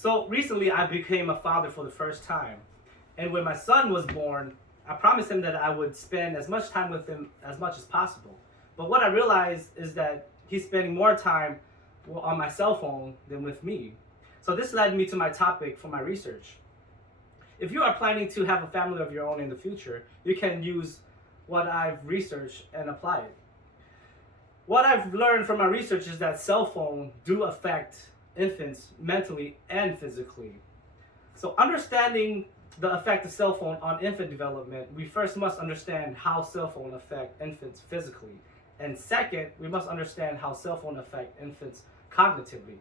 So recently I became a father for the first time. And when my son was born, I promised him that I would spend as much time with him as much as possible. But what I realized is that he's spending more time on my cell phone than with me. So this led me to my topic for my research. If you are planning to have a family of your own in the future, you can use what I've researched and apply it. What I've learned from my research is that cell phones do affect infants mentally and physically. So understanding the effect of cell phone on infant development, we first must understand how cell phone affect infants physically. And second, we must understand how cell phone affect infants cognitively.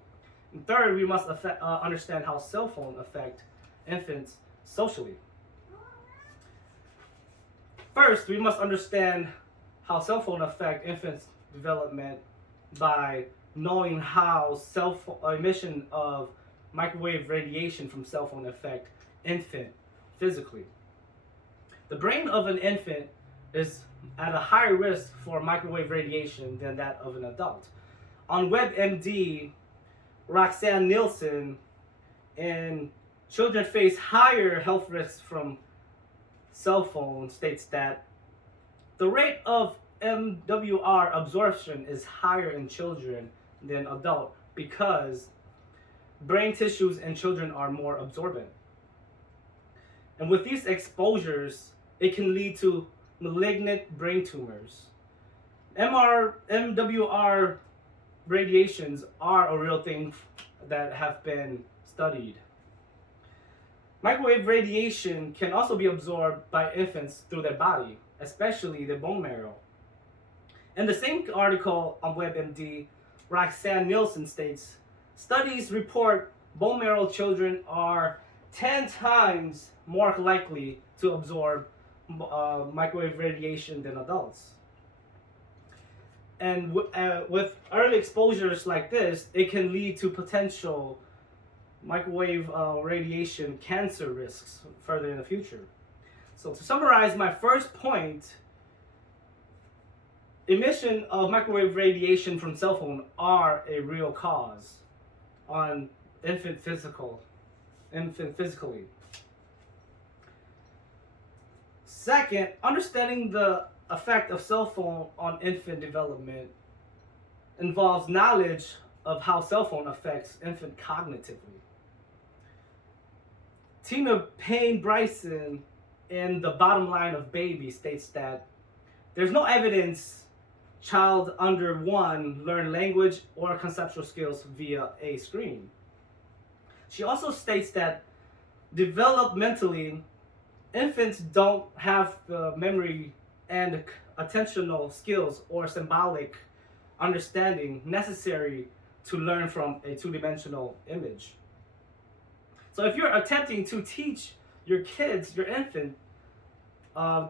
And third, we must understand how cell phone affect infants socially. First, we must understand how cell phone affect infants development by knowing how emission of microwave radiation from cell phone affect infant physically. The brain of an infant is at a higher risk for microwave radiation than that of an adult. On WebMD, Roxanne Nielsen and children face higher health risks from cell phones states that the rate of MWR absorption is higher in children than adult because brain tissues in children are more absorbent. And with these exposures, it can lead to malignant brain tumors. MWR radiations are a real thing that have been studied. Microwave radiation can also be absorbed by infants through their body, especially their bone marrow. In the same article on WebMD, Roxanne Nielsen states, studies report bone marrow children are 10 times more likely to absorb microwave radiation than adults. And with early exposures like this, it can lead to potential microwave radiation cancer risks further in the future. So to summarize my first point, emission of microwave radiation from cell phone are a real cause on infant physically. Second, understanding the effect of cell phone on infant development involves knowledge of how cell phone affects infant cognitively. Tina Payne Bryson in The Bottom Line of Baby states that there's no evidence child under 1 learn language or conceptual skills via a screen. She also states that developmentally, infants don't have the memory and attentional skills or symbolic understanding necessary to learn from a two-dimensional image. So if you're attempting to teach your kids, your infant,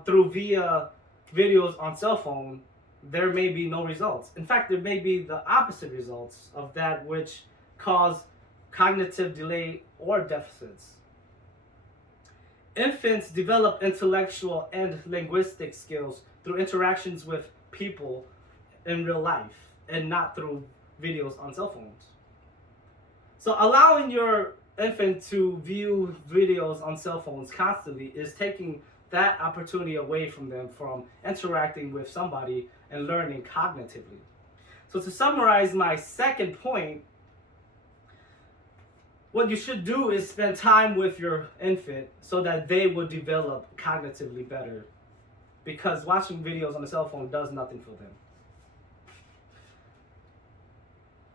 through via videos on cell phone, there may be no results. In fact, there may be the opposite results of that which cause cognitive delay or deficits. Infants develop intellectual and linguistic skills through interactions with people in real life and not through videos on cell phones. So allowing your infant to view videos on cell phones constantly is taking that opportunity away from them from interacting with somebody and learning cognitively. So to summarize my second point, what you should do is spend time with your infant so that they will develop cognitively better, because watching videos on the cell phone does nothing for them.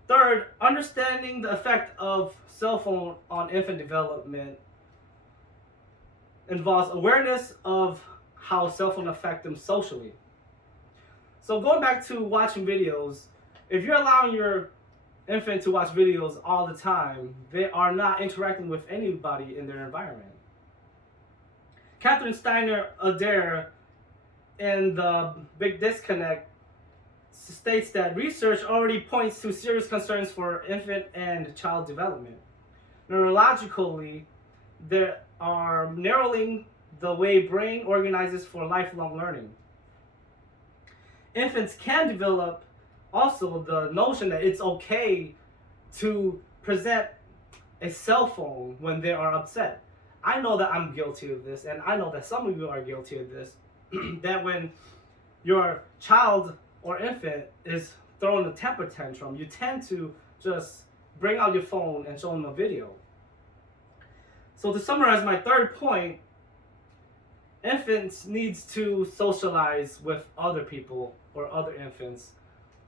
Third, understanding the effect of cell phone on infant development involves awareness of how cell phone affect them socially. So going back to watching videos, if you're allowing your infant to watch videos all the time, they are not interacting with anybody in their environment. Catherine Steiner Adair in The Big Disconnect states that research already points to serious concerns for infant and child development. Neurologically, there are narrowing the way brain organizes for lifelong learning. Infants can develop also the notion that it's okay to present a cell phone when they are upset. I know that I'm guilty of this, and I know that some of you are guilty of this. That when your child or infant is throwing a temper tantrum, you tend to just bring out your phone and show them a video. So to summarize my third point, infants needs to socialize with other people or other infants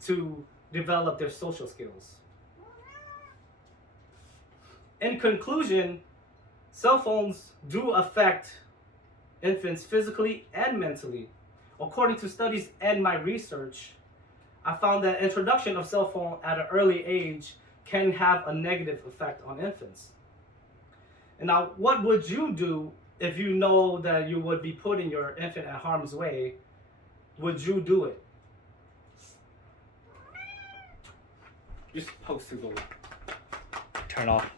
to develop their social skills. In conclusion, cell phones do affect infants physically and mentally. According to studies and my research, I found that introduction of cell phone at an early age can have a negative effect on infants. And now, what would you do if you know that you would be putting your infant at harm's way? Would you do it? You're supposed to go turn off.